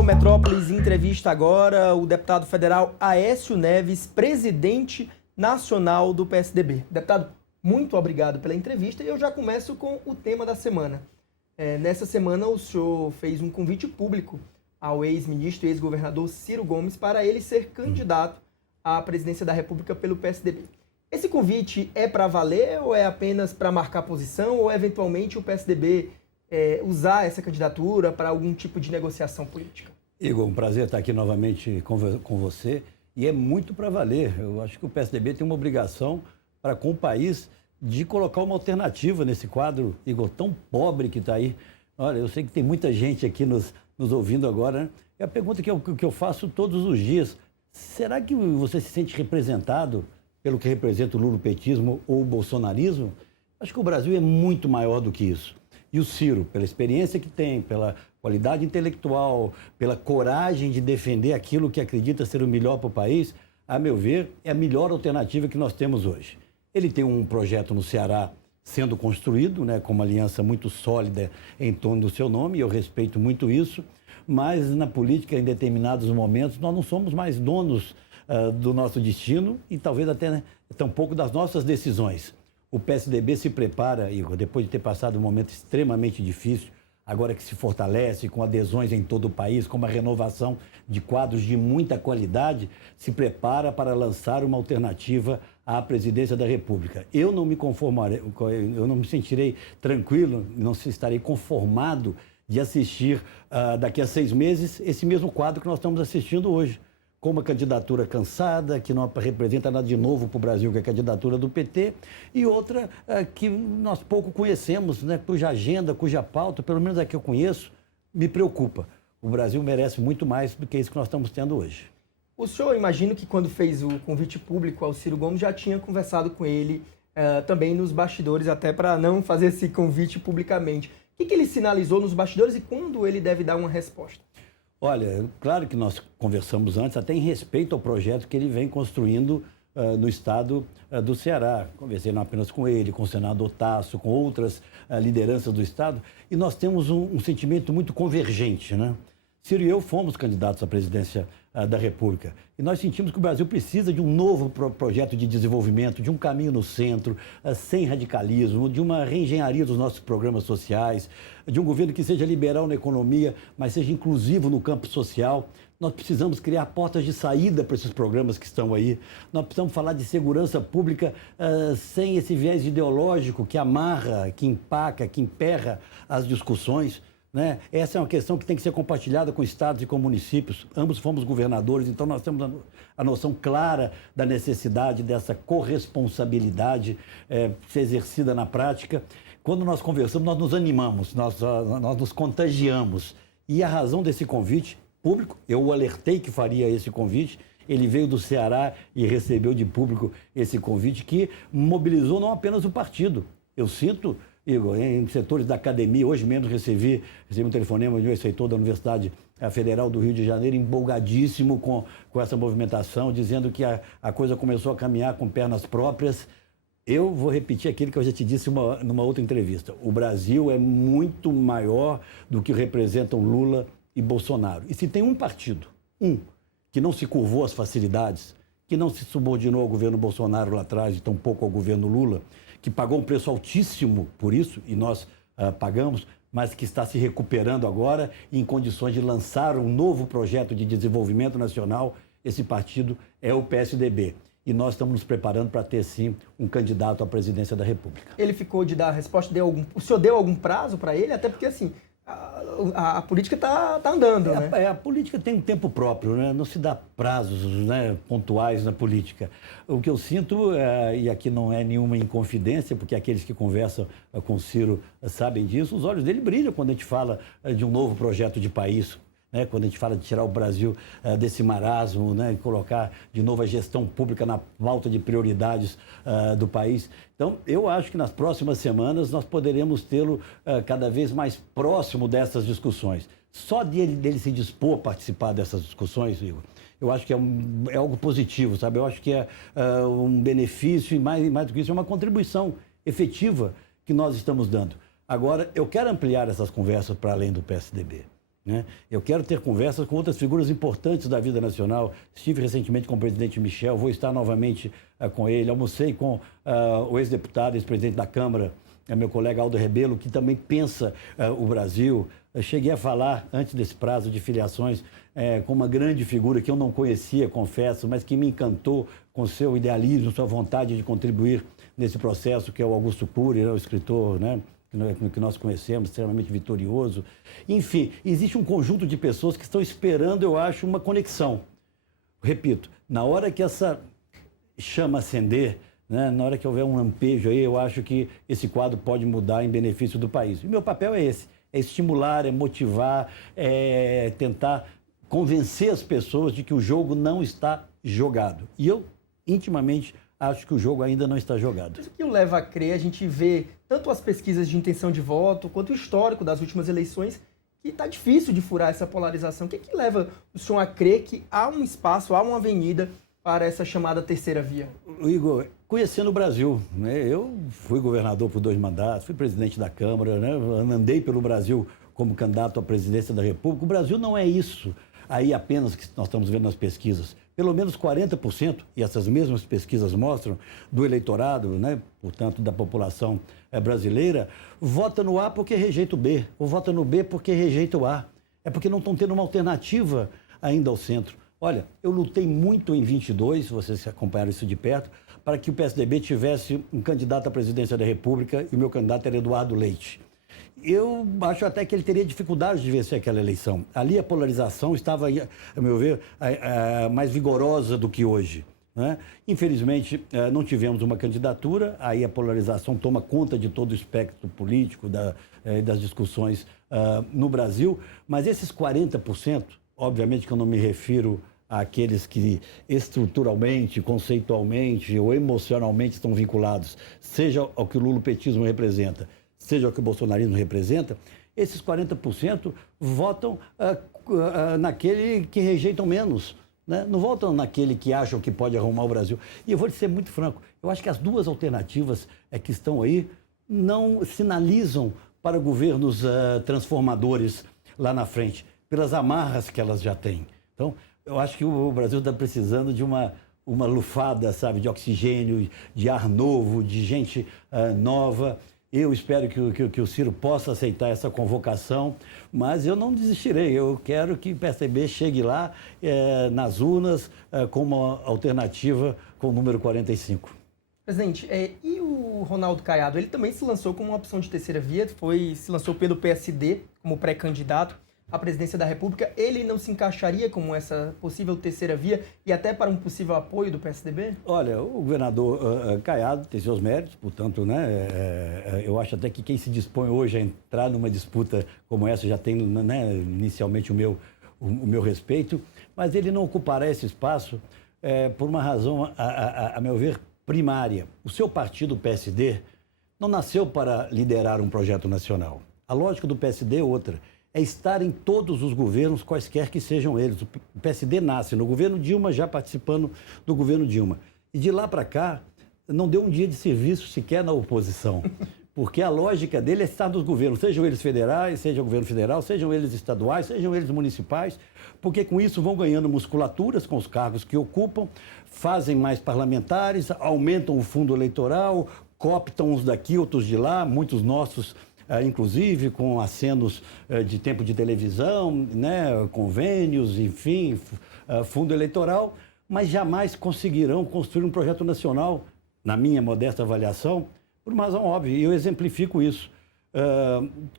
Jornal Metrópolis entrevista agora o deputado federal Aécio Neves, presidente nacional do PSDB. Deputado, muito obrigado pela entrevista e eu já começo com o tema da semana. Nessa semana o senhor fez um convite público ao ex-ministro e ex-governador Ciro Gomes para ele ser candidato à presidência da República pelo PSDB. Esse convite é para valer ou é apenas para marcar posição ou eventualmente o PSDB usar essa candidatura para algum tipo de negociação política? Igor, um prazer estar aqui novamente com você e é muito para valer. Eu acho que o PSDB tem uma obrigação para com o país de colocar uma alternativa nesse quadro, Igor, tão pobre que está aí. Olha, eu sei que tem muita gente aqui nos ouvindo agora, né? E a pergunta que eu faço todos os dias, será que você se sente representado pelo que representa o lulopetismo ou o bolsonarismo? Acho que o Brasil é muito maior do que isso. E o Ciro, pela experiência que tem, pela qualidade intelectual, pela coragem de defender aquilo que acredita ser o melhor para o país, a meu ver, é a melhor alternativa que nós temos hoje. Ele tem um projeto no Ceará sendo construído, né, com uma aliança muito sólida em torno do seu nome, e eu respeito muito isso, mas na política, em determinados momentos, nós não somos mais donos do nosso destino e talvez até, né, tampouco das nossas decisões. O PSDB se prepara, Igor, depois de ter passado um momento extremamente difícil, agora que se fortalece com adesões em todo o país, com uma renovação de quadros de muita qualidade, se prepara para lançar uma alternativa à presidência da República. Eu não me conformarei, eu não me sentirei tranquilo, não estarei conformado de assistir daqui a 6 meses esse mesmo quadro que nós estamos assistindo hoje, com uma candidatura cansada, que não representa nada de novo para o Brasil, que é a candidatura do PT, e outra que nós pouco conhecemos, né, cuja agenda, cuja pauta, pelo menos a que eu conheço, me preocupa. O Brasil merece muito mais do que isso que nós estamos tendo hoje. O senhor, imagino que quando fez o convite público ao Ciro Gomes, já tinha conversado com ele também nos bastidores, até para não fazer esse convite publicamente. O que ele sinalizou nos bastidores e quando ele deve dar uma resposta? Olha, claro que nós conversamos antes, até em respeito ao projeto que ele vem construindo no estado do Ceará. Conversei não apenas com ele, com o senador Tasso, com outras lideranças do estado, e nós temos um sentimento muito convergente, né? Ciro e eu fomos candidatos à presidência da República e nós sentimos que o Brasil precisa de um novo projeto de desenvolvimento, de um caminho no centro, sem radicalismo, de uma reengenharia dos nossos programas sociais, de um governo que seja liberal na economia, mas seja inclusivo no campo social. Nós precisamos criar portas de saída para esses programas que estão aí. Nós precisamos falar de segurança pública sem esse viés ideológico que amarra, que empaca, que emperra as discussões, né? Essa é uma questão que tem que ser compartilhada com estados e com municípios. Ambos fomos governadores, então nós temos a noção clara da necessidade dessa corresponsabilidade ser exercida na prática. Quando nós conversamos, nós nos animamos, nós nos contagiamos. E a razão desse convite público, eu o alertei que faria esse convite, ele veio do Ceará e recebeu de público esse convite que mobilizou não apenas o partido. Eu sinto, Igor, em setores da academia, hoje mesmo recebi um telefonema de um ex-reitor da Universidade Federal do Rio de Janeiro, empolgadíssimo com essa movimentação, dizendo que a coisa começou a caminhar com pernas próprias. Eu vou repetir aquilo que eu já te disse numa outra entrevista. O Brasil é muito maior do que representam Lula e Bolsonaro. E se tem um partido, que não se curvou às facilidades, que não se subordinou ao governo Bolsonaro lá atrás e tampouco ao governo Lula, que pagou um preço altíssimo por isso, e nós pagamos, mas que está se recuperando agora em condições de lançar um novo projeto de desenvolvimento nacional, esse partido é o PSDB. E nós estamos nos preparando para ter, sim, um candidato à presidência da República. Ele ficou de dar a resposta? O senhor deu algum prazo para ele? Até porque, assim, a política tá andando, né? A política tem um tempo próprio, né? Não se dá prazos, né, pontuais na política. O que eu sinto, e aqui não é nenhuma inconfidência, porque aqueles que conversam com o Ciro sabem disso, os olhos dele brilham quando a gente fala de um novo projeto de país, né? Quando a gente fala de tirar o Brasil desse marasmo, né? E colocar de novo a gestão pública na pauta de prioridades do país. Então, eu acho que nas próximas semanas nós poderemos tê-lo cada vez mais próximo dessas discussões. Só dele se dispor a participar dessas discussões, Igor, eu acho que é algo positivo, sabe? Eu acho que é um benefício e mais do que isso, é uma contribuição efetiva que nós estamos dando. Agora, eu quero ampliar essas conversas para além do PSDB. né? Eu quero ter conversas com outras figuras importantes da vida nacional. Estive recentemente com o presidente Michel, vou estar novamente com ele. Almocei com o ex-deputado, ex-presidente da Câmara, meu colega Aldo Rebelo, que também pensa o Brasil. Eu cheguei a falar, antes desse prazo de filiações, com uma grande figura que eu não conhecia, confesso, mas que me encantou com seu idealismo, sua vontade de contribuir nesse processo, que é o Augusto Cury, o escritor, né, que nós conhecemos, extremamente vitorioso. Enfim, existe um conjunto de pessoas que estão esperando, eu acho, uma conexão. Repito, na hora que essa chama acender, né, na hora que houver um lampejo aí, eu acho que esse quadro pode mudar em benefício do país. E o meu papel é esse, é estimular, é motivar, é tentar convencer as pessoas de que o jogo não está jogado. E eu, intimamente, acho que o jogo ainda não está jogado. Isso que o leva a crer, a gente vê tanto as pesquisas de intenção de voto, quanto o histórico das últimas eleições, que está difícil de furar essa polarização. O que leva o senhor a crer que há um espaço, há uma avenida para essa chamada terceira via? Igor, conhecendo o Brasil, né? Eu fui governador por 2 mandatos, fui presidente da Câmara, né? Andei pelo Brasil como candidato à presidência da República. O Brasil não é isso aí apenas que nós estamos vendo nas pesquisas. Pelo menos 40%, e essas mesmas pesquisas mostram, do eleitorado, né, portanto, da população brasileira, vota no A porque rejeita o B, ou vota no B porque rejeita o A. É porque não estão tendo uma alternativa ainda ao centro. Olha, eu lutei muito em 22, vocês acompanharam isso de perto, para que o PSDB tivesse um candidato à presidência da República, e o meu candidato era Eduardo Leite. Eu acho até que ele teria dificuldade de vencer aquela eleição. Ali a polarização estava, a meu ver, mais vigorosa do que hoje, né? Infelizmente, não tivemos uma candidatura, aí a polarização toma conta de todo o espectro político, das discussões no Brasil, mas esses 40%, obviamente que eu não me refiro àqueles que estruturalmente, conceitualmente ou emocionalmente estão vinculados, seja ao que o lulopetismo representa, seja o que o bolsonarismo representa, esses 40% votam naquele que rejeitam menos, né? Não votam naquele que acham que pode arrumar o Brasil. E eu vou lhe ser muito franco, eu acho que as duas alternativas que estão aí não sinalizam para governos transformadores lá na frente, pelas amarras que elas já têm. Então, eu acho que o Brasil está precisando de uma lufada, sabe, de oxigênio, de ar novo, de gente nova. Eu espero que o Ciro possa aceitar essa convocação, mas eu não desistirei. Eu quero que o PSDB chegue lá nas urnas com uma alternativa com o número 45. Presidente, e o Ronaldo Caiado? Ele também se lançou como uma opção de terceira via, se lançou pelo PSD como pré-candidato à presidência da República. Ele não se encaixaria como essa possível terceira via e até para um possível apoio do PSDB? Olha, o governador Caiado tem seus méritos, portanto, né, eu acho até que quem se dispõe hoje a entrar numa disputa como essa já tem, né, inicialmente o meu respeito, mas ele não ocupará esse espaço por uma razão, a meu ver, primária. O seu partido, o PSD, não nasceu para liderar um projeto nacional. A lógica do PSD é outra. É estar em todos os governos, quaisquer que sejam eles. O PSD nasce no governo Dilma, já participando do governo Dilma. E de lá para cá, não deu um dia de serviço sequer na oposição. Porque a lógica dele é estar nos governos, sejam eles federais, seja o governo federal, sejam eles estaduais, sejam eles municipais, porque com isso vão ganhando musculaturas com os cargos que ocupam, fazem mais parlamentares, aumentam o fundo eleitoral, cooptam uns daqui, outros de lá, muitos nossos inclusive com acenos de tempo de televisão, né, convênios, enfim, fundo eleitoral, mas jamais conseguirão construir um projeto nacional, na minha modesta avaliação, por uma razão óbvia, e eu exemplifico isso.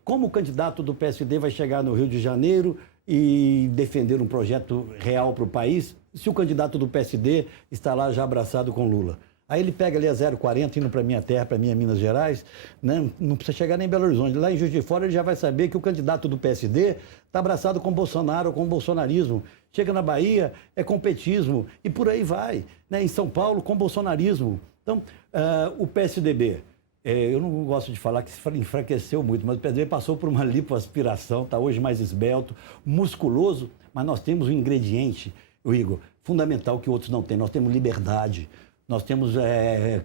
Como o candidato do PSD vai chegar no Rio de Janeiro e defender um projeto real para o país, se o candidato do PSD está lá já abraçado com Lula? Aí ele pega ali a 0,40 indo para a minha terra, para a minha Minas Gerais, né? Não precisa chegar nem em Belo Horizonte. Lá em Juiz de Fora ele já vai saber que o candidato do PSD está abraçado com Bolsonaro ou com bolsonarismo. Chega na Bahia, é com petismo e por aí vai. Né? Em São Paulo, com bolsonarismo. Então, o PSDB, eu não gosto de falar que se enfraqueceu muito, mas o PSDB passou por uma lipoaspiração, está hoje mais esbelto, musculoso, mas nós temos um ingrediente, Igor, fundamental que outros não têm. Nós temos liberdade. nós temos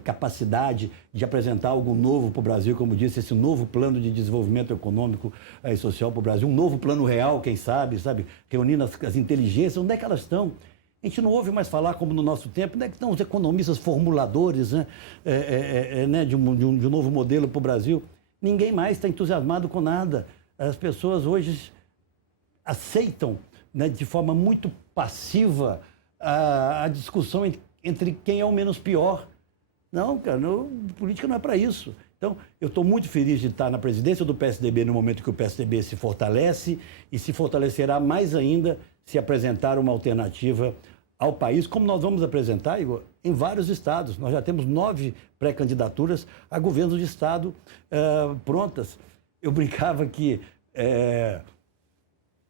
capacidade de apresentar algo novo para o Brasil, como disse, esse novo plano de desenvolvimento econômico e social para o Brasil, um novo plano real, quem sabe, reunindo as inteligências, onde é que elas estão? A gente não ouve mais falar, como no nosso tempo, onde é que estão os economistas formuladores, de um novo modelo para o Brasil? Ninguém mais está entusiasmado com nada. As pessoas hoje aceitam, né, de forma muito passiva a discussão entre quem é o menos pior. Não, cara, política não é para isso. Então, eu estou muito feliz de estar na presidência do PSDB no momento que o PSDB se fortalece e se fortalecerá mais ainda se apresentar uma alternativa ao país, como nós vamos apresentar, Igor, em vários estados. Nós já temos 9 pré-candidaturas a governos de estado prontas. Eu brincava que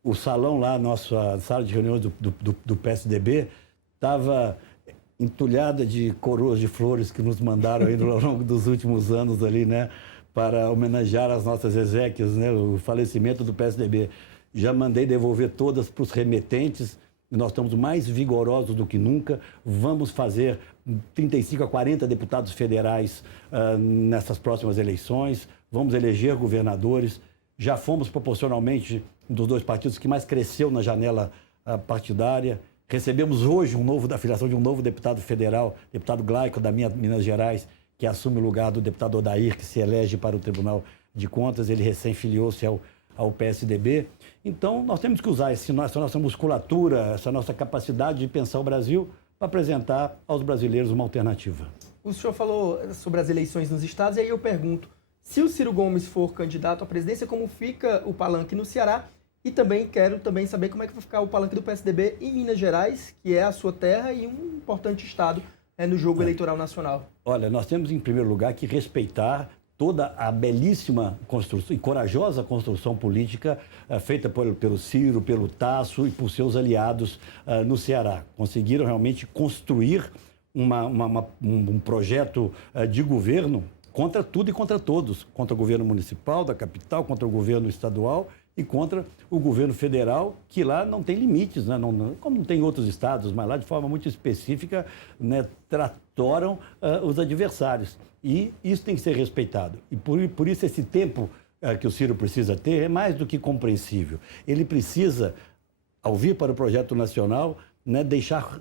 o salão lá, nossa sala de reuniões do PSDB, estava entulhada de coroas de flores que nos mandaram aí ao longo dos últimos anos ali, né, para homenagear as nossas exéquias, né, o falecimento do PSDB. Já mandei devolver todas para os remetentes. Nós estamos mais vigorosos do que nunca. Vamos fazer 35 a 40 deputados federais nessas próximas eleições. Vamos eleger governadores. Já fomos proporcionalmente um dos 2 partidos que mais cresceu na janela partidária. Recebemos hoje a filiação de um novo deputado federal, deputado Glaico, da minha Minas Gerais, que assume o lugar do deputado Odair, que se elege para o Tribunal de Contas. Ele recém-filiou-se ao PSDB. Então, nós temos que usar essa nossa musculatura, essa nossa capacidade de pensar o Brasil para apresentar aos brasileiros uma alternativa. O senhor falou sobre as eleições nos estados, e aí eu pergunto, se o Ciro Gomes for candidato à presidência, como fica o palanque no Ceará? E também quero saber como é que vai ficar o palanque do PSDB em Minas Gerais, que é a sua terra e um importante estado no jogo eleitoral nacional. Olha, nós temos, em primeiro lugar, que respeitar toda a belíssima construção e corajosa construção política feita pelo Ciro, pelo Tasso e por seus aliados no Ceará. Conseguiram realmente construir um projeto de governo contra tudo e contra todos. Contra o governo municipal da capital, contra o governo estadual e contra o governo federal, que lá não tem limites, né? Como não tem em outros estados, mas lá de forma muito específica, né, tratoram os adversários. E isso tem que ser respeitado. E por isso esse tempo que o Ciro precisa ter é mais do que compreensível. Ele precisa, ao vir para o projeto nacional, né, deixar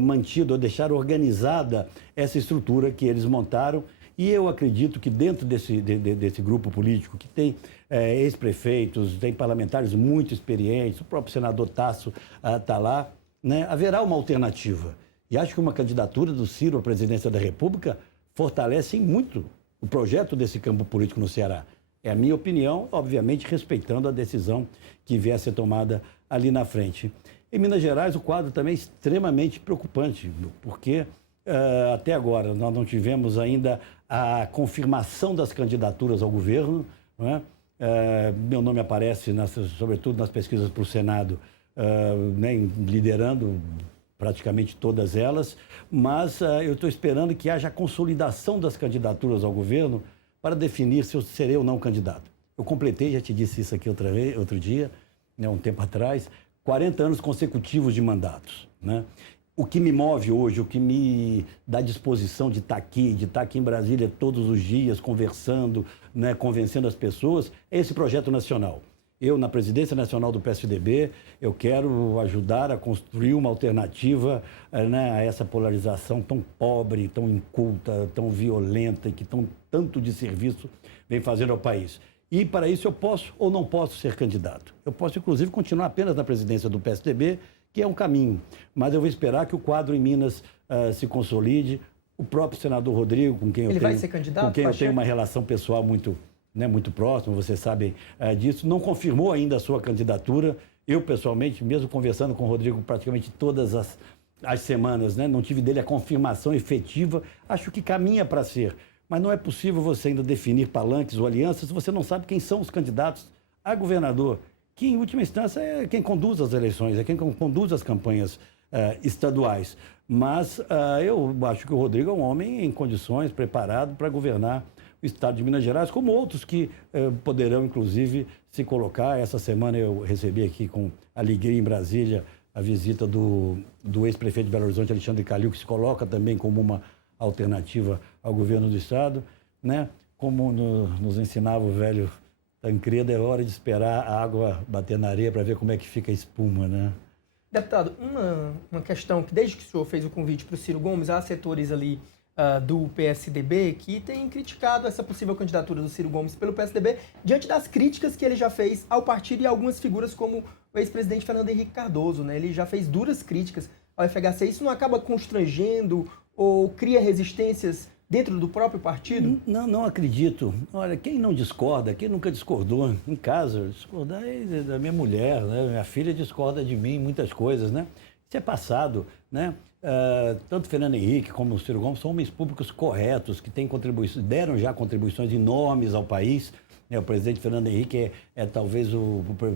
mantido, deixar organizada essa estrutura que eles montaram. E eu acredito que dentro desse grupo político, que tem ex-prefeitos, tem parlamentares muito experientes, o próprio senador Tasso está lá, né, haverá uma alternativa. E acho que uma candidatura do Ciro à presidência da República fortalece muito o projeto desse campo político no Ceará. É a minha opinião, obviamente respeitando a decisão que vier a ser tomada ali na frente. Em Minas Gerais, o quadro também é extremamente preocupante, porque até agora nós não tivemos ainda a confirmação das candidaturas ao governo, não é? Meu nome aparece, sobretudo nas pesquisas para o Senado, né, liderando praticamente todas elas, mas eu estou esperando que haja a consolidação das candidaturas ao governo para definir se eu serei ou não candidato. Eu completei, já te disse isso aqui outro dia, né, um tempo atrás, 40 anos consecutivos de mandatos, né? O que me move hoje, o que me dá disposição de estar aqui em Brasília todos os dias, conversando, né, convencendo as pessoas, é esse projeto nacional. Eu, na presidência nacional do PSDB, eu quero ajudar a construir uma alternativa, né, a essa polarização tão pobre, tão inculta, tão violenta e que tanto de serviço vem fazendo ao país. E para isso eu posso ou não posso ser candidato. Eu posso, inclusive, continuar apenas na presidência do PSDB, que é um caminho. Mas eu vou esperar que o quadro em Minas se consolide. O próprio senador Rodrigo, com quem vai ser candidato, com quem eu tenho uma relação pessoal muito próxima, vocês sabem disso, não confirmou ainda a sua candidatura. Eu, pessoalmente, mesmo conversando com o Rodrigo praticamente todas as semanas, né, não tive dele a confirmação efetiva, acho que caminha para ser. Mas não é possível você ainda definir palanques ou alianças se você não sabe quem são os candidatos a governador, que em última instância é quem conduz as eleições, é quem conduz as campanhas estaduais. Mas eu acho que o Rodrigo é um homem em condições, preparado para governar o estado de Minas Gerais, como outros que poderão, inclusive, se colocar. Essa semana eu recebi aqui com alegria em Brasília a visita do ex-prefeito de Belo Horizonte, Alexandre Calil, que se coloca também como uma alternativa ao governo do Estado, né? Como nos ensinava o velho Tancredo, é hora de esperar a água bater na areia para ver como é que fica a espuma, né? Deputado, uma questão que desde que o senhor fez o convite para o Ciro Gomes, há setores ali do PSDB que têm criticado essa possível candidatura do Ciro Gomes pelo PSDB diante das críticas que ele já fez ao partido e algumas figuras como o ex-presidente Fernando Henrique Cardoso, né? Ele já fez duras críticas ao FHC. Isso não acaba constrangendo ou cria resistências dentro do próprio partido? Não acredito. Olha, quem não discorda, quem nunca discordou em casa, discordar é da minha mulher, né? Minha filha discorda de mim em muitas coisas, né? Isso é passado, né? Tanto Fernando Henrique como o Ciro Gomes são homens públicos corretos, que têm deram já contribuições enormes ao país. O presidente Fernando Henrique talvez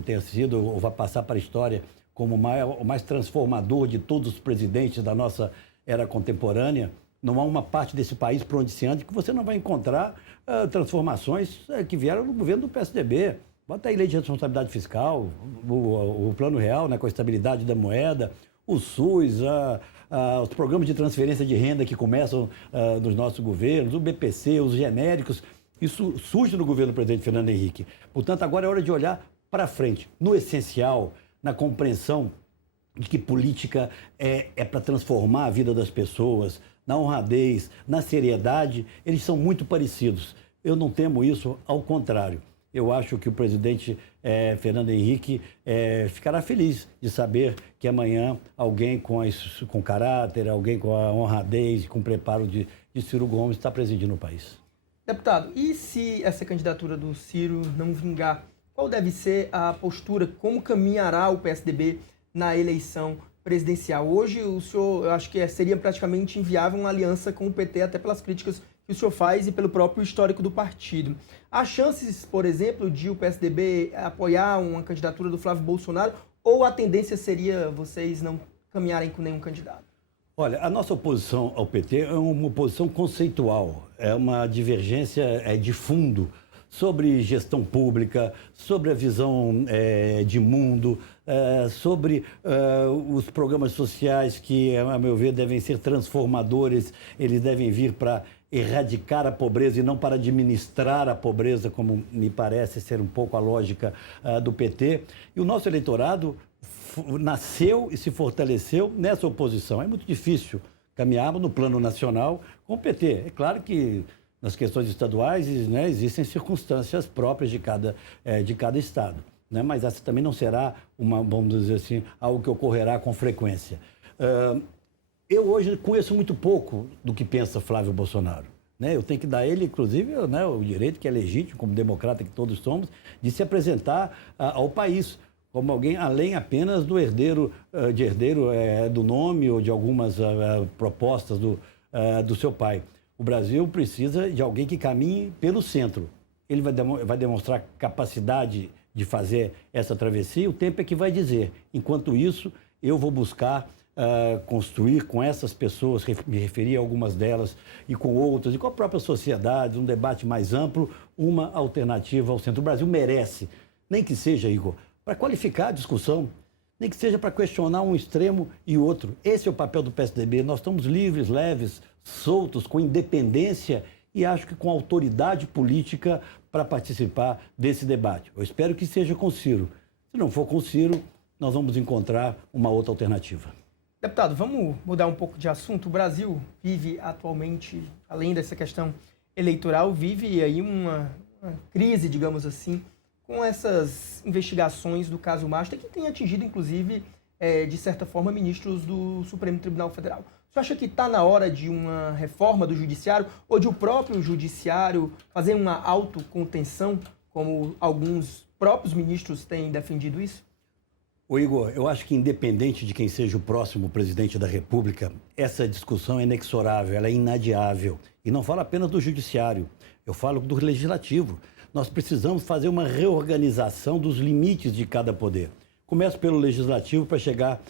tenha sido, ou vai passar para a história, como o mais transformador de todos os presidentes da nossa era contemporânea. Não há uma parte desse país por onde se anda que você não vai encontrar transformações que vieram do governo do PSDB. Bota aí lei de responsabilidade fiscal, o Plano Real, né, com a estabilidade da moeda, o SUS, os programas de transferência de renda que começam nos nossos governos, o BPC, os genéricos. Isso surge no governo do presidente Fernando Henrique. Portanto, agora é hora de olhar para frente, no essencial, na compreensão de que política é para transformar a vida das pessoas, na honradez, na seriedade. Eles são muito parecidos. Eu não temo isso, ao contrário. Eu acho que o presidente Fernando Henrique ficará feliz de saber que amanhã alguém com caráter, alguém com a honradez, com preparo de Ciro Gomes está presidindo o país. Deputado, e se essa candidatura do Ciro não vingar, qual deve ser a postura, como caminhará o PSDB na eleição presidencial? Hoje, o senhor, eu acho que seria praticamente inviável uma aliança com o PT, até pelas críticas que o senhor faz e pelo próprio histórico do partido. Há chances, por exemplo, de o PSDB apoiar uma candidatura do Flávio Bolsonaro, ou a tendência seria vocês não caminharem com nenhum candidato? Olha, a nossa oposição ao PT é uma oposição conceitual, é uma divergência de fundo sobre gestão pública, sobre a visão de mundo, sobre os programas sociais que, a meu ver, devem ser transformadores, eles devem vir para erradicar a pobreza e não para administrar a pobreza, como me parece ser um pouco a lógica do PT. E o nosso eleitorado nasceu e se fortaleceu nessa oposição. É muito difícil caminharmos no plano nacional com o PT. É claro que nas questões estaduais, né, existem circunstâncias próprias de cada estado, né? Mas essa também não será vamos dizer assim, algo que ocorrerá com frequência. Eu hoje conheço muito pouco do que pensa Flávio Bolsonaro, né? Eu tenho que dar a ele, inclusive, né, o direito que é legítimo, como democrata que todos somos, de se apresentar ao país como alguém além apenas do herdeiro do nome ou de algumas propostas do seu pai. O Brasil precisa de alguém que caminhe pelo centro. Ele vai demonstrar capacidade de fazer essa travessia, o tempo é que vai dizer. Enquanto isso, eu vou buscar construir com essas pessoas, me referi a algumas delas, e com outras, e com a própria sociedade, um debate mais amplo, uma alternativa ao centro. O Brasil merece, nem que seja, Igor, para qualificar a discussão, nem que seja para questionar um extremo e outro. Esse é o papel do PSDB. Nós estamos livres, leves, soltos, com independência e acho que com autoridade política para participar desse debate. Eu espero que seja com Ciro. Se não for com Ciro, nós vamos encontrar uma outra alternativa. Deputado, vamos mudar um pouco de assunto. O Brasil vive atualmente, além dessa questão eleitoral, vive aí uma crise, digamos assim, com essas investigações do caso Master, que tem atingido, inclusive, de certa forma, ministros do Supremo Tribunal Federal. Você acha que está na hora de uma reforma do judiciário ou de o próprio judiciário fazer uma autocontenção, como alguns próprios ministros têm defendido isso? Ô Igor, eu acho que independente de quem seja o próximo presidente da República, essa discussão é inexorável, ela é inadiável. E não falo apenas do judiciário, eu falo do legislativo. Nós precisamos fazer uma reorganização dos limites de cada poder. Começo pelo legislativo para chegar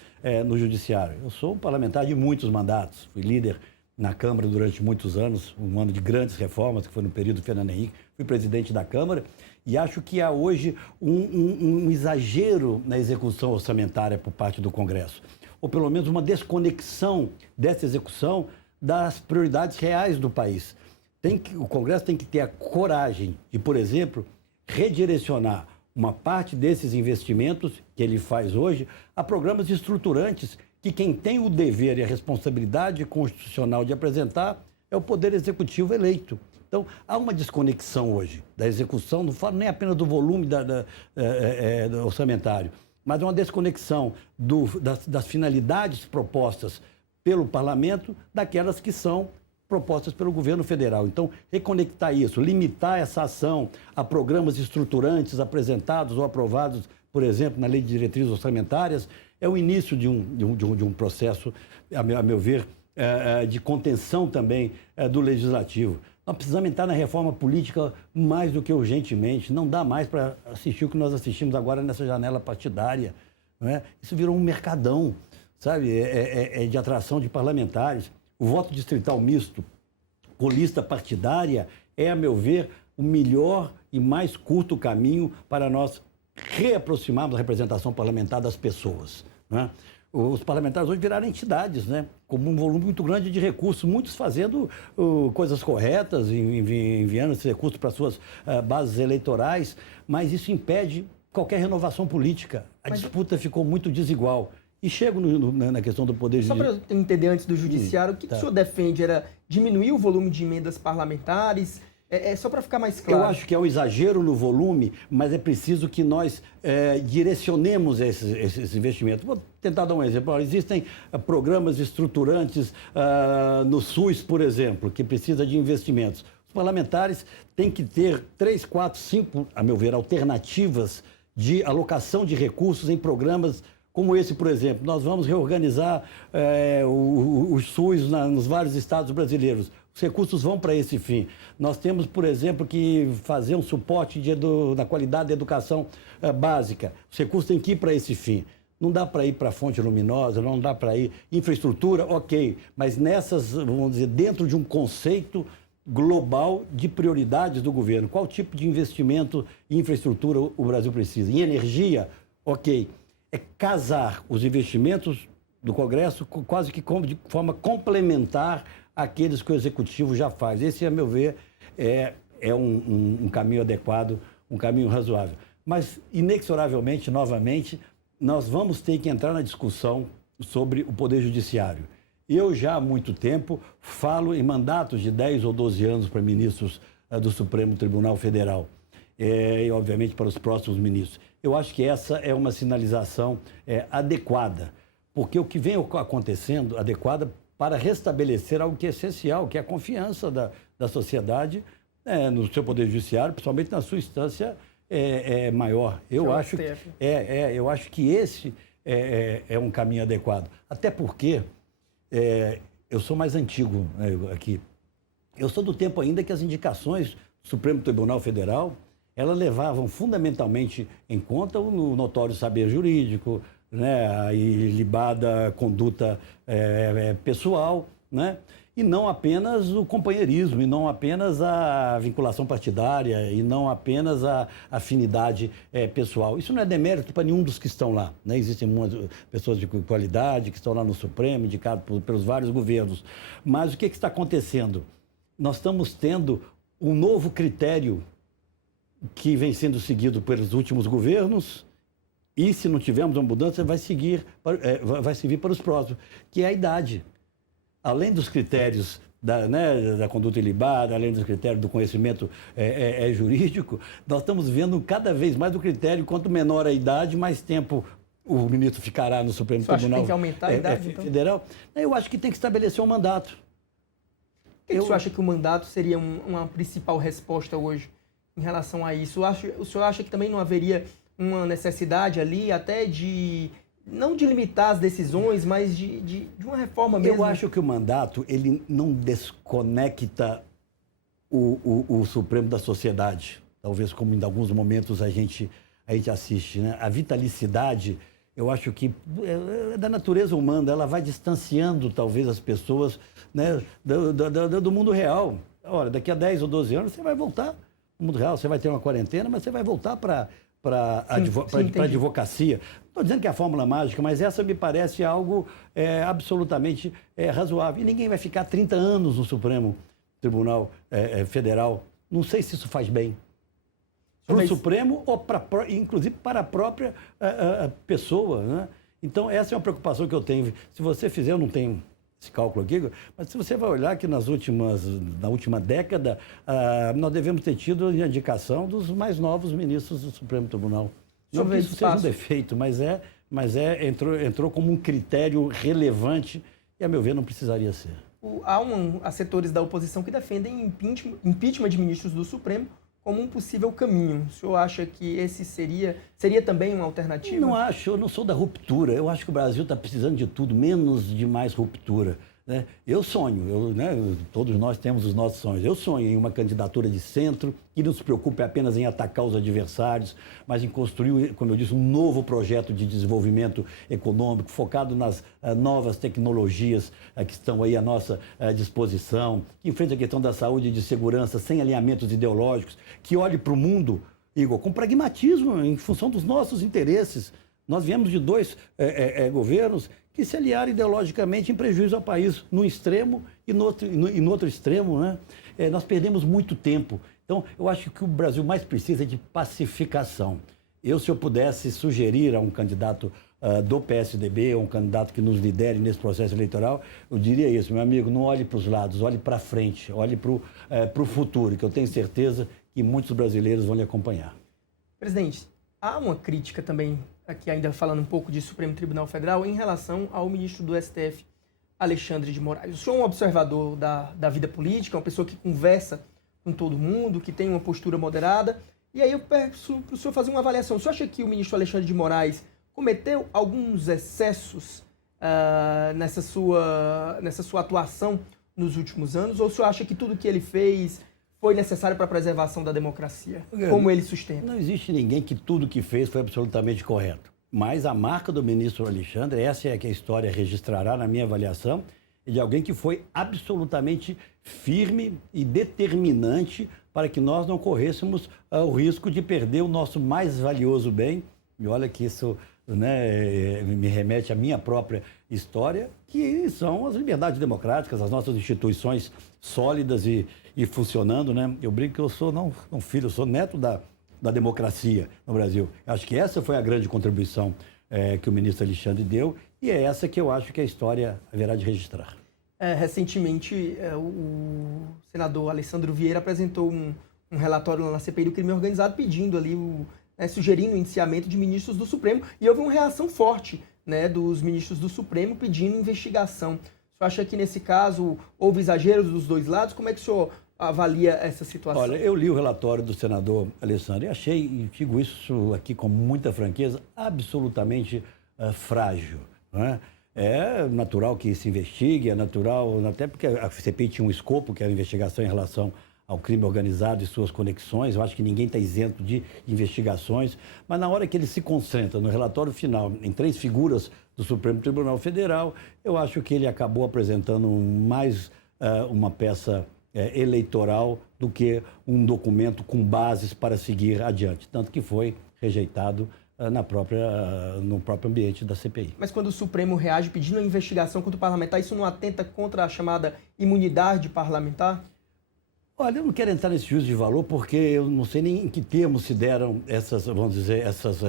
no judiciário. Eu sou um parlamentar de muitos mandatos, fui líder na Câmara durante muitos anos, um ano de grandes reformas, que foi no período do Fernando Henrique, fui presidente da Câmara, e acho que há hoje um exagero na execução orçamentária por parte do Congresso, ou pelo menos uma desconexão dessa execução das prioridades reais do país. O Congresso tem que ter a coragem de, por exemplo, redirecionar uma parte desses investimentos que ele faz hoje a programas estruturantes que quem tem o dever e a responsabilidade constitucional de apresentar é o Poder Executivo eleito. Então, há uma desconexão hoje da execução, não falo nem apenas do volume do orçamentário, mas uma desconexão das finalidades propostas pelo parlamento daquelas que são propostas pelo governo federal. Então, reconectar isso, limitar essa ação a programas estruturantes apresentados ou aprovados, por exemplo, na Lei de Diretrizes Orçamentárias, é o início de um processo, a meu ver, de contenção também do Legislativo. Nós precisamos entrar na reforma política mais do que urgentemente. Não dá mais para assistir o que nós assistimos agora nessa janela partidária. Não é? Isso virou um mercadão, sabe? De atração de parlamentares. O voto distrital misto com lista partidária é, a meu ver, o melhor e mais curto caminho para nós reaproximarmos a representação parlamentar das pessoas. Né? Os parlamentares hoje viraram entidades, né? Com um volume muito grande de recursos, muitos fazendo coisas corretas, enviando esses recursos para suas bases eleitorais, mas isso impede qualquer renovação política. A disputa ficou muito desigual. E chego na questão do poder judiciário. Só para eu entender antes do judiciário, o que o senhor defende? Era diminuir o volume de emendas parlamentares? Só para ficar mais claro. Eu acho que é um exagero no volume, mas é preciso que nós direcionemos esses investimentos. Vou tentar dar um exemplo. Olha, existem programas estruturantes no SUS, por exemplo, que precisa de investimentos. Os parlamentares têm que ter 3, 4, 5, a meu ver, alternativas de alocação de recursos em programas como esse, por exemplo. Nós vamos reorganizar o SUS nos vários estados brasileiros. Os recursos vão para esse fim. Nós temos, por exemplo, que fazer um suporte da qualidade da educação básica. Os recursos têm que ir para esse fim. Não dá para ir para a fonte luminosa, não dá para ir infraestrutura, ok. Mas vamos dizer, dentro de um conceito global de prioridades do governo. Qual tipo de investimento em infraestrutura o Brasil precisa? Em energia, ok. É casar os investimentos do Congresso quase que de forma complementar àqueles que o Executivo já faz. Esse, a meu ver, é um caminho adequado, um caminho razoável. Mas, inexoravelmente, novamente, nós vamos ter que entrar na discussão sobre o Poder Judiciário. Eu já há muito tempo falo em mandatos de 10 ou 12 anos para ministros do Supremo Tribunal Federal e, obviamente, para os próximos ministros. Eu acho que essa é uma sinalização adequada, porque o que vem acontecendo, adequada para restabelecer algo que é essencial, que é a confiança da sociedade no seu Poder Judiciário, principalmente na sua instância maior. Eu acho que esse é um caminho adequado. Até porque eu sou mais antigo aqui. Eu sou do tempo ainda que as indicações do Supremo Tribunal Federal elas levavam fundamentalmente em conta o notório saber jurídico, né, a ilibada conduta pessoal, né, e não apenas o companheirismo, e não apenas a vinculação partidária, e não apenas a afinidade pessoal. Isso não é demérito para nenhum dos que estão lá. Né? Existem muitas pessoas de qualidade que estão lá no Supremo, indicados pelos vários governos. Mas o que está acontecendo? Nós estamos tendo um novo critério que vem sendo seguido pelos últimos governos e, se não tivermos uma mudança, vai servir para os próximos, que é a idade. Além dos critérios da conduta ilibada, além dos critérios do conhecimento jurídico, nós estamos vendo cada vez mais o critério, quanto menor a idade, mais tempo o ministro ficará no Supremo Tribunal Tem que aumentar a idade, Federal. Eu acho que tem que estabelecer um mandato. Por que o senhor acha que o mandato seria uma principal resposta hoje em relação a isso? O senhor acha que também não haveria uma necessidade ali até não de limitar as decisões, mas de uma reforma mesmo? Eu acho que o mandato ele não desconecta o Supremo da sociedade. Talvez como em alguns momentos a gente assiste. Né? A vitalicidade, eu acho que é da natureza humana, ela vai distanciando talvez as pessoas, né, do mundo real. Olha, daqui a 10 ou 12 anos você vai voltar no mundo real, você vai ter uma quarentena, mas você vai voltar para a advocacia. estou dizendo que é a fórmula mágica, mas essa me parece algo absolutamente razoável. E ninguém vai ficar 30 anos no Supremo Tribunal Federal. Não sei se isso faz bem para o Supremo ou inclusive para a própria pessoa, né? Então, essa é uma preocupação que eu tenho. Se você fizer, eu não tenho esse cálculo aqui, mas se você vai olhar que na última década, nós devemos ter tido a indicação dos mais novos ministros do Supremo Tribunal. Não que isso seja um defeito, mas entrou como um critério relevante e, a meu ver, não precisaria ser. Há setores da oposição que defendem impeachment de ministros do Supremo como um possível caminho. O senhor acha que esse seria também uma alternativa? Não acho, eu não sou da ruptura. Eu acho que o Brasil está precisando de tudo, menos de mais ruptura, né? Eu sonho, todos nós temos os nossos sonhos. Eu sonho em uma candidatura de centro que não se preocupe apenas em atacar os adversários, mas em construir, como eu disse, um novo projeto de desenvolvimento econômico focado nas novas tecnologias que estão aí à nossa disposição, que enfrente a questão da saúde e de segurança sem alinhamentos ideológicos, que olhe para o mundo, Igor, com pragmatismo em função dos nossos interesses. Nós viemos de dois governos que se aliaram ideologicamente em prejuízo ao país, num extremo e no outro extremo, né? Nós perdemos muito tempo. Então, eu acho que o Brasil mais precisa de pacificação. Se eu pudesse sugerir a um candidato do PSDB, um candidato que nos lidere nesse processo eleitoral, eu diria isso, meu amigo, não olhe para os lados, olhe para frente, olhe para o futuro, que eu tenho certeza que muitos brasileiros vão lhe acompanhar. Presidente, há uma crítica também, aqui ainda falando um pouco de Supremo Tribunal Federal, em relação ao ministro do STF, Alexandre de Moraes. O senhor é um observador da vida política, uma pessoa que conversa com todo mundo, que tem uma postura moderada, e aí eu peço para o senhor fazer uma avaliação. O senhor acha que o ministro Alexandre de Moraes cometeu alguns excessos nessa sua atuação nos últimos anos, ou o senhor acha que tudo que ele fez foi necessário para a preservação da democracia, como ele sustenta? Não existe ninguém que tudo que fez foi absolutamente correto. Mas a marca do ministro Alexandre, essa é que a história registrará na minha avaliação, é de alguém que foi absolutamente firme e determinante para que nós não corrêssemos o risco de perder o nosso mais valioso bem. E olha que isso, né, me remete à minha própria história, que são as liberdades democráticas, as nossas instituições sólidas e funcionando, né? Eu brinco que eu sou não filho, eu sou neto da democracia no Brasil. Acho que essa foi a grande contribuição que o ministro Alexandre deu e é essa que eu acho que a história haverá de registrar. Recentemente, o senador Alessandro Vieira apresentou um relatório lá na CPI do crime organizado pedindo ali, sugerindo o indiciamento de ministros do Supremo e houve uma reação forte, né, dos ministros do Supremo pedindo investigação. O senhor acha que nesse caso houve exageros dos dois lados? Como é que o senhor avalia essa situação? Olha, eu li o relatório do senador Alessandro e achei, e digo isso aqui com muita franqueza, absolutamente frágil, não é? É natural que se investigue, é natural, até porque a CPI tinha um escopo, que era a investigação em relação ao crime organizado e suas conexões. Eu acho que ninguém está isento de investigações, mas na hora que ele se concentra no relatório final em 3 figuras do Supremo Tribunal Federal, eu acho que ele acabou apresentando mais uma peça eleitoral do que um documento com bases para seguir adiante, tanto que foi rejeitado no próprio ambiente da CPI. Mas quando o Supremo reage pedindo a investigação contra o parlamentar, isso não atenta contra a chamada imunidade parlamentar? Olha, eu não quero entrar nesse juízo de valor porque eu não sei nem em que termos se deram essas, vamos dizer, essas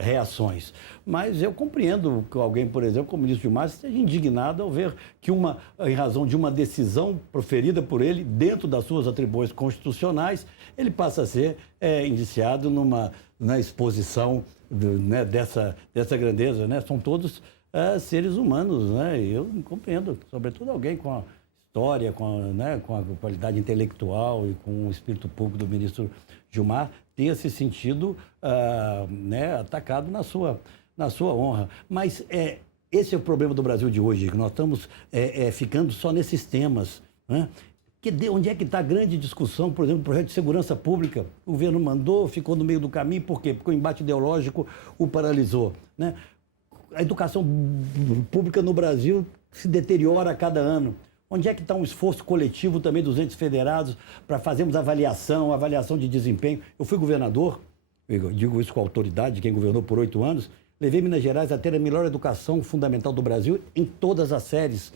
reações. Mas eu compreendo que alguém, por exemplo, como o ministro Gilmar, esteja indignado ao ver que em razão de uma decisão proferida por ele, dentro das suas atribuições constitucionais, ele passa a ser indiciado na exposição dessa grandeza, né? São todos seres humanos, né? E eu compreendo, sobretudo alguém com a história, com a qualidade intelectual e com o espírito público do ministro Gilmar, tenha se sentido atacado na sua honra. Mas esse é o problema do Brasil de hoje, que nós estamos ficando só nesses temas, né? Onde é que está a grande discussão, por exemplo, do projeto de segurança pública? O governo mandou, ficou no meio do caminho, por quê? Porque o embate ideológico o paralisou, né? A educação pública no Brasil se deteriora a cada ano. Onde é que está um esforço coletivo também dos entes federados para fazermos avaliação de desempenho? Eu fui governador, eu digo isso com autoridade, quem governou por 8 anos, Levei Minas Gerais a ter a melhor educação fundamental do Brasil em todas as séries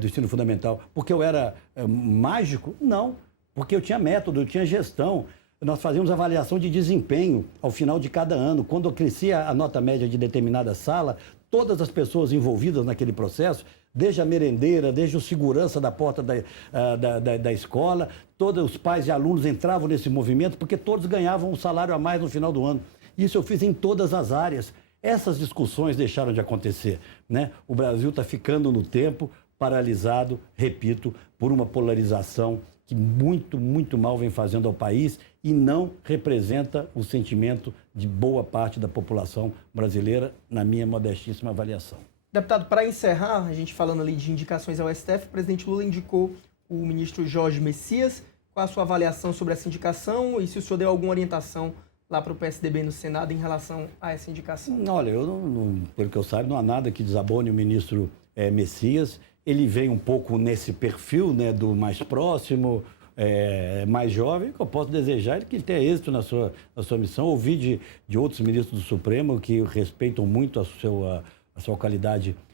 do ensino fundamental. Porque eu era mágico? Não. Porque eu tinha método, eu tinha gestão. Nós fazíamos avaliação de desempenho ao final de cada ano. Quando crescia a nota média de determinada sala, todas as pessoas envolvidas naquele processo, desde a merendeira, desde o segurança da porta da escola, todos os pais e alunos entravam nesse movimento porque todos ganhavam um salário a mais no final do ano. Isso eu fiz em todas as áreas. Essas discussões deixaram de acontecer, né? O Brasil está ficando no tempo, paralisado, repito, por uma polarização que muito, muito mal vem fazendo ao país e não representa o sentimento de boa parte da população brasileira, na minha modestíssima avaliação. Deputado, para encerrar, a gente falando ali de indicações ao STF, o presidente Lula indicou o ministro Jorge Messias. Qual a sua avaliação sobre essa indicação e se o senhor deu alguma orientação lá para o PSDB no Senado em relação a essa indicação? Olha, pelo que eu saiba, não há nada que desabone o ministro Messias. Ele vem um pouco nesse perfil, né, do mais próximo, mais jovem, que eu posso desejar que ele tenha êxito na sua missão. Ouvi de outros ministros do Supremo que respeitam muito a sua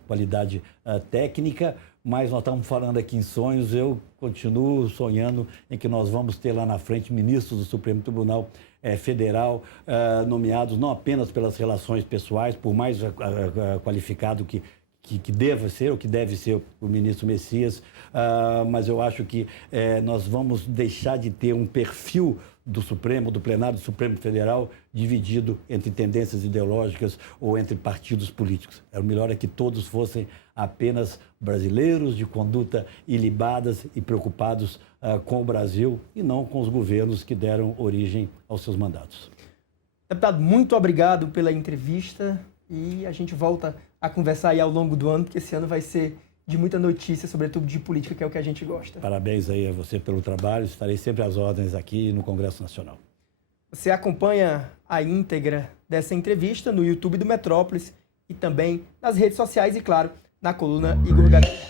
qualidade técnica, mas nós estamos falando aqui em sonhos. Eu continuo sonhando em que nós vamos ter lá na frente ministros do Supremo Tribunal Federal, nomeados não apenas pelas relações pessoais, por mais qualificado que deva ser, ou que deve ser o ministro Messias, mas eu acho que nós vamos deixar de ter um perfil do Supremo, do plenário do Supremo Federal, dividido entre tendências ideológicas ou entre partidos políticos. O melhor é que todos fossem apenas brasileiros de conduta ilibadas e preocupados com o Brasil e não com os governos que deram origem aos seus mandatos. Deputado, muito obrigado pela entrevista e a gente volta a conversar aí ao longo do ano, porque esse ano vai ser de muita notícia, sobretudo de política, que é o que a gente gosta. Parabéns aí a você pelo trabalho, estarei sempre às ordens aqui no Congresso Nacional. Você acompanha a íntegra dessa entrevista no YouTube do Metrópolis e também nas redes sociais e, claro, na coluna Igor Gadelha.